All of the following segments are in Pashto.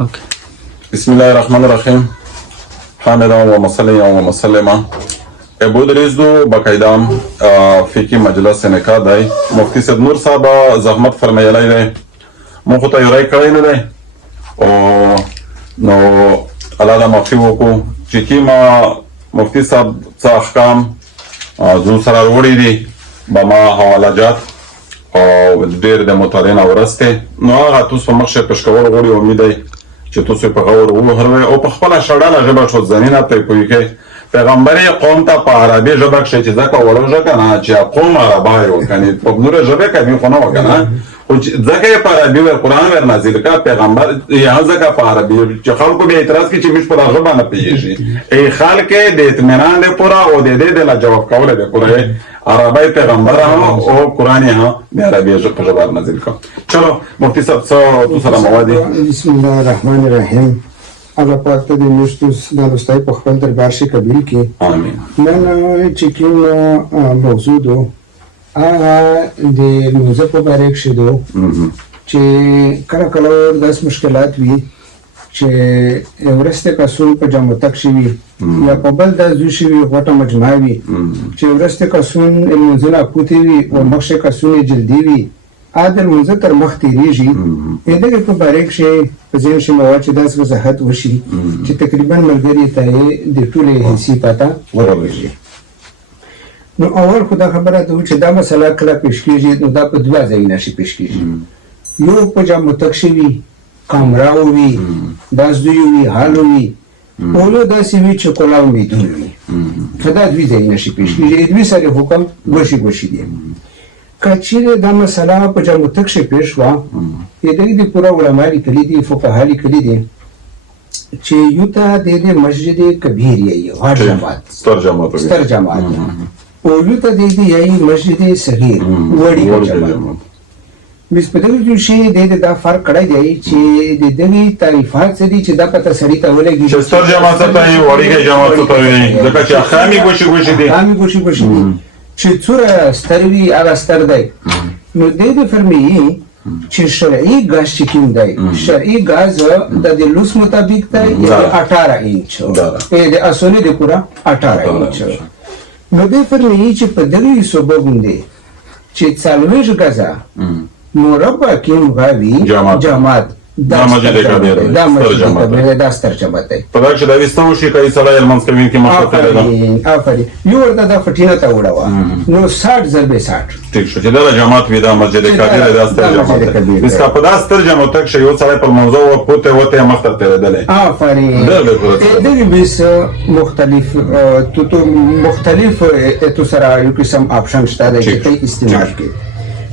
اوکی. بسم الله الرحمن الرحیم. حامدا و مسلما و مسلما. بودریز دو بقیدام فقهی مجلس نکاح دی مفتی صاحب نور صاحب زحمت فرمایلی دی مون خو ته یو رای کړی نه دی او نو الله دا معافي وکړو چې کومه مفتی صاحب څه احکام زموږ سره وړي دي به ما حوالهجات او ډېر د مطالعې نه ورسته نو هغه تاسو په مخ پېښ کول غواړي امید دی چې تاسو په غور وهروي او په خپله شړانه ژبه ټول ځانینه پرې پوهې کوي پیغمبر قوم ته په عربي ژبه کښې چې ځکه وړه که نه چې قوم عربی و کنې په نوره ژبې کمي خو نه وه که نه خو ځکه یې په عربي وی قرآن ور نازل که پیغمبر یا ځکه په عربي چې خلکو بیا اعتراض کړي چې موږ په دا ژبه نه پوهېږي ای خلک د اطمینان دپاره او د دې د لا جواب کولو دپاره عربی پیغمبر هم او قرآن هم د عربي په ژبه نازل که. چلو مفتی صاحب څه تو سره مواد دي؟ بسم الله الرحمن الرحیم. الله پاک ته د موږ د دوستۍ په خپل دربار شي قبول کړي. امین. نن چې کوم موضوع ده هغه د لمونځ په باره کښې ده چې کله کله داسې مشکلات وي چې وروسته کسون په جامع تک شوي یا په بل داس دوی شوي غوټه مجمع وي چې وروسته کسون لمونځونه اکوتې وي او مخکې کسون جلدي وي ا د لمونځه تر مخ تېرېږي د دغې په باره کښې په ذهن شي مواد چې داسې وضاحت وشي چې تقریبا ملګري ته یې د ټولې حسي پته ورغېږي. نو اول خو دا خبره ده چې دا مسله کله پیش کېږي نو دا په دوه ځایونه شي پیش کېږي. یو په جامع تک شي وي کامرا وي داس دوی وي حال وي او یو داسې وي چې کلا امیدون وي په دا دوی ځایونه شي پیش کېږي. دوی سره حکم ګوشي ګوشي دي. که چیرې دا مسله په جامع تک شي پیش شوه د دې د پوره علما لیکلي دي فقها لیکلي دي چې یو ته د دې مسجد کبیر یې غټ جماعت ستر جماعت او یو ته د دې یې مسجد صغیر وړي جماعت. مس په دغه شی د دا فرق کړی دی چې د دې تعریفات څه دي چې دا پته سړی ته ولګي چې ستر جماعت ته یې وړي جماعت ته وي ځکه چې خامي ګوشي دي خامي ګوشي دي چې څوره ستر وي هغه ستر دی. نو د فرمایي چې شرعي غاز چې کوم دی شرعي غاز د لوس مطابق دی 18 انچ د اصولي د پورا 18 انچ. نو د فرمایي چې په دغه سبب باندې چې څلويش غزا مربع کې غاوي جماعت دا مسجد کبیر دی دا ستر جماعت دی. په دا چې دا وستو شي کوي صلاه المنځ کوي کې مخاطب آفرین یو ورته دا فټینه ته وړاوه نو 60 ضرب 60 ټیک شو چې دا جماعت وي دا مسجد کبیر دا ستر جماعت دی. بس کا په دا ستر جماعت تک شي یو سره پر موضوع او پته وته مخاطب ترېدل. آفرین دغه بیس مختلف مختلف تو سره یو قسم آپشن شته دی چې ته استعمال کړي.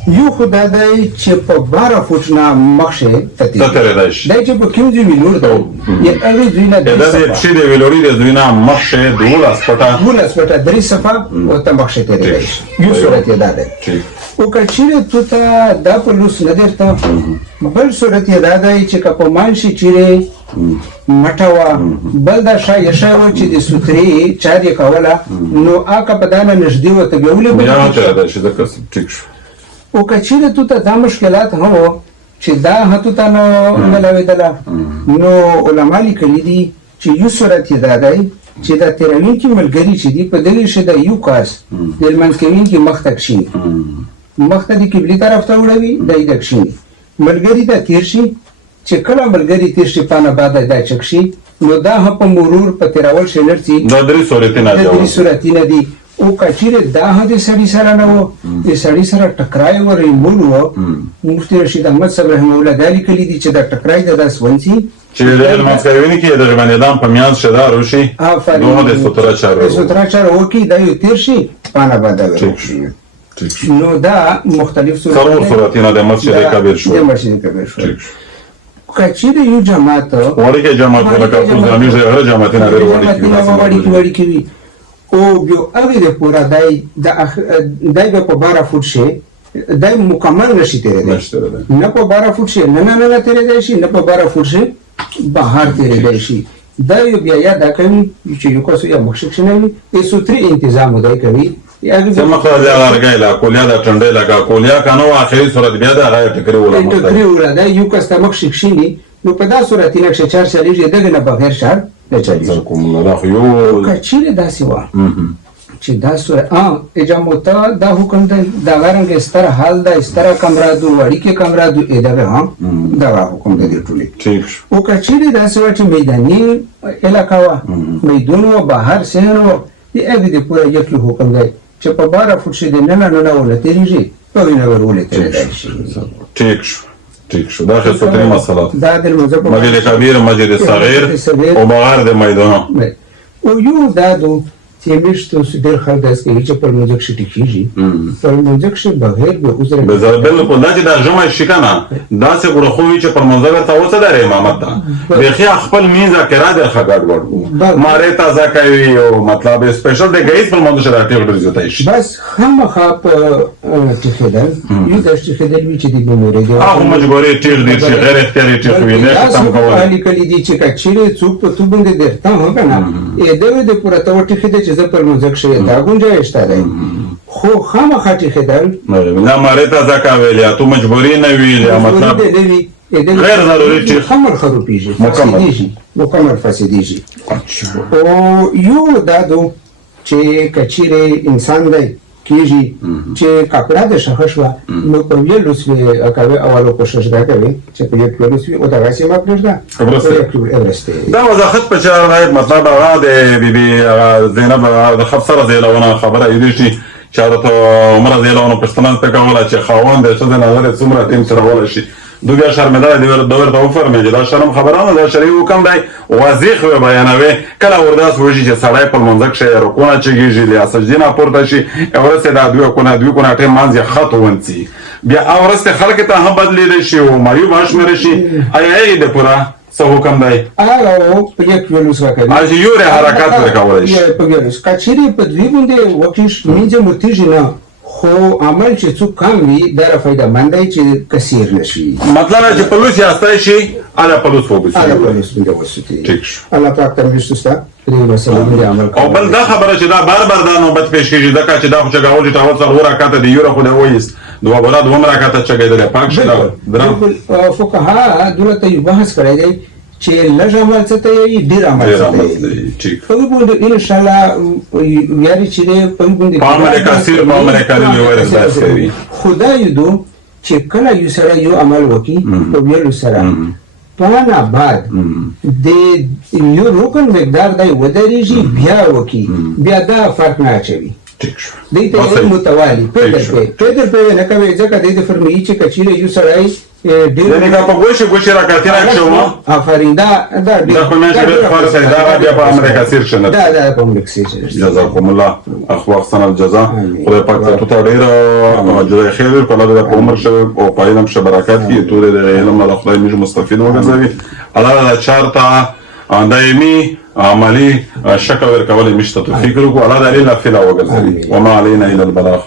یو خدای دی چې په 12 فوټ نه مخشه تتیری شي دا چې په کوم ځای ویلور ده یا هغه ځای نه دا چې د ویلوري د ځای نه مخشه 12 فوټه درې صفه او ته مخشه تیری شي. یو صورت یې ده او کچیرې ته ته دا په لوس نه درته بل صورت یې ده چې په مانشي چیرې مټوا بل دا شایشه و چې د سوتري چاري کوله نو آکه په دانه نږدې وته ویولې بیا چې دا شي د کس ټیک شو. او کچیرې ته ته دا مشکلات هم چې دا هتو ته نه ملاوېدله نو علما لیکلي دي چې یو صورت یې دا دی چې دا تېروونکي ملګري چې دي په دغې شي د یو کاس د لمانځ کوونکي مخ ته کښېني مخ ته د قبلې طرف ته وړوي دا یې د کښېني ملګري ته تېر شي چې کله ملګري تېر شي پانه بعد دا چک شي نو دا هم په مرور په تېرول شي نرسي دا درې صورتونه دي. او کچیرې دا هم د سړي سره نه و د سړي سره ټکرای و ریمون و مفتي رشید احمد صاحب رحمه الله دا لیکلي دي چې دا ټکرای د داس ونسي چې د لمانځ کوونکي د ژوندانه په میانځ شدار وشي دوه د ستره چارو وکي دا یو تیر شي پانه باندې نو دا مختلف صورتونه د مسجد کبیر شو کچیرې یو جماعت وړي جماعت ولکه ځامي زه جماعت نه وړي کوي او بیا هغه د پورا دای په 12 فوټ شي دای مکمل نشي تیرېدای نه په 12 فوټ شي نه تیرېدای شي نه په 12 فوټ شي بهر تیرېدای شي. دا یو بیا یاد کوي چې یو کس یا مخشک نه وي یې سوتري تنظیم ودای کوي زمخه دا لګایلا کولیا دا ټنډه لگا کولیا کنو اخري صورت بیا دا غیر ټکری ولا دا یو کس ته مخشک شي نو په دا صورت کې چې چار چلیږي دغه نه بغیر شهر نه چلیږي. جزاکم الله دا خو یو که چیرې داسې وه چې دا صورت اجامتا دا حکم دی دغه رنګ ستر حال دا ستره کمره دو اړیکې کمره دو دغه هم دغه حکم دی ټولې. ٹھیک شو. او که چیرې داسې وه چې میداني علاقه وه میدون و بهر سین و د هغې د پوره یو حکم دی چې په 12 فوټ شي د ننه ونه تېرېږي په وینه ور ولې شي. ٹھیک شو. ٹھیک شو. دا خصوصي مسله دا د لمونځه په مسجد کبیر مسجد صغیر او بغیر د میدان او یو دا دو چې میشتو ډېر خلک داسې کوي چې په لمونځه کښې ټیکېږي په لمونځه کښې بغیر د عذر بالکل دا چې دا ژمی شي که نه داسې ګوره خو وي چې پر لمونځه ورته اوسه در امامت ته بیخي خپل مینځه کې را دی ښه ګډوډ مارې تازه کوي او مطلب سپیشل د ګهیځ په لمونځه چې دا ټیغ ډېر زیاتی شي بس خامخا په ټیښېدل یو داسې ټیښېدل وي چې د بیمارۍ دی هغه مجبوري ټیغ دي چې غیر اختیاري ټیغ وي نه شي تم کولی لیکلي دي چې که چیرې څوک په تو باندې درته هم که نه دغه د پوره ته وټیښېده چې زه په لمونځه کښې دا ګنجایش ته دی خو خامخا ټیښېدل نه مارې تازه کوي یا تو مجبوري نه وي یا مطلب غیر ضروري ټیغ مکمل خروپېږي مکمل فاسدېږي. او یو دا دو چې که چیرې انسان دی کېږي چې کپړه د شخه شوه نو په ویلو سوې کوي اولو کوشش دا کوي چې په یک ویلو سوې او دغسې مه پرېږده دا وضاحت په چا باید مطلب هغه د بیبي زینب د خبسره زیلونه خبره ایدی شي چې حضرت عمر رضی الله عنه پوښتنه ترې کوله چې خاوند د ښځې نه لرې څومره ټیم چلولی شي دو بیا شرمېدلی دی ورته وفرمېږي دا شرم خبره نه دا شرعي حکم دی واضح یې بیانوي کله ورداسې وشي چې سړی په لمونځه کښې رکوع چېږي له سجدې نه پورته شي ورسې دا دوی کونه ټیم منځ یې خط ونڅي بیا ورسته خلکو ته هم بدلېدی شي او معیوب هم شمېره شي ایا هغې د پوره څه حکم دی هغه په یک ویلو سره کوي چې یو حرکات پرې کولی شي په ویلو که چیرې په دوی باندې وکړي مینځه مو تېږي نه خو عمل چې څوک کم وي دا را فایدهمند دی چې کثیر نه شي مطلب چې پلوس یې استی شي هله پلوس وبسي. ټیک شو. الله پاک ته میشتو ستا پرې مسله باندې عمل کوي. او بل دا خبره چې دا بار بار دا نوبت پیش کېږي ځکه چې دا خو چګاول چې اول څلور رکعته د یوره خو دی وایست دوه بله دوهم رکعته چګېدلی پاک شي بالکل فقها دلته یو بحث کړی دی چې لږ عمل څه ته یې ډېر عمل څه ته یې په هغې باندې انشاءالله ویارې چې دی په هغې باندې په عمل کثیر په عمل قلیل ویل بحث کوي. خو دا یو دو چې کله یو سړی یو عمل وکړي په ویلو سره پانا بعد د یو رکن مقدار دی ودرېږي بیا وکړي بیا دا فرق نه اچوي دی ته متوالي پیدر پی نه کوي ځکه دی د فرمایي چې که چیرې یو سړی یعنی که په ګوشې رکعتې راکښوم آفرین دا خو نه چې ډېر فرض دی دا بیا په عمل کثیر شه نه دا په عمل کثیر شه. جزاکم الله اخو احسن الجزا خدای پاک تاسو ته ډېره جزای خیر ورکړي الله دې په عمر شه او په علم شه برکت کړي ټول د علم نه خدای موږ مستفید وګرځوي الله چارته دایمي عملی شکل ورکولې مشته توفیق وکړو الله دې لا فلا وګرځوي وما علينا الا البلاغ.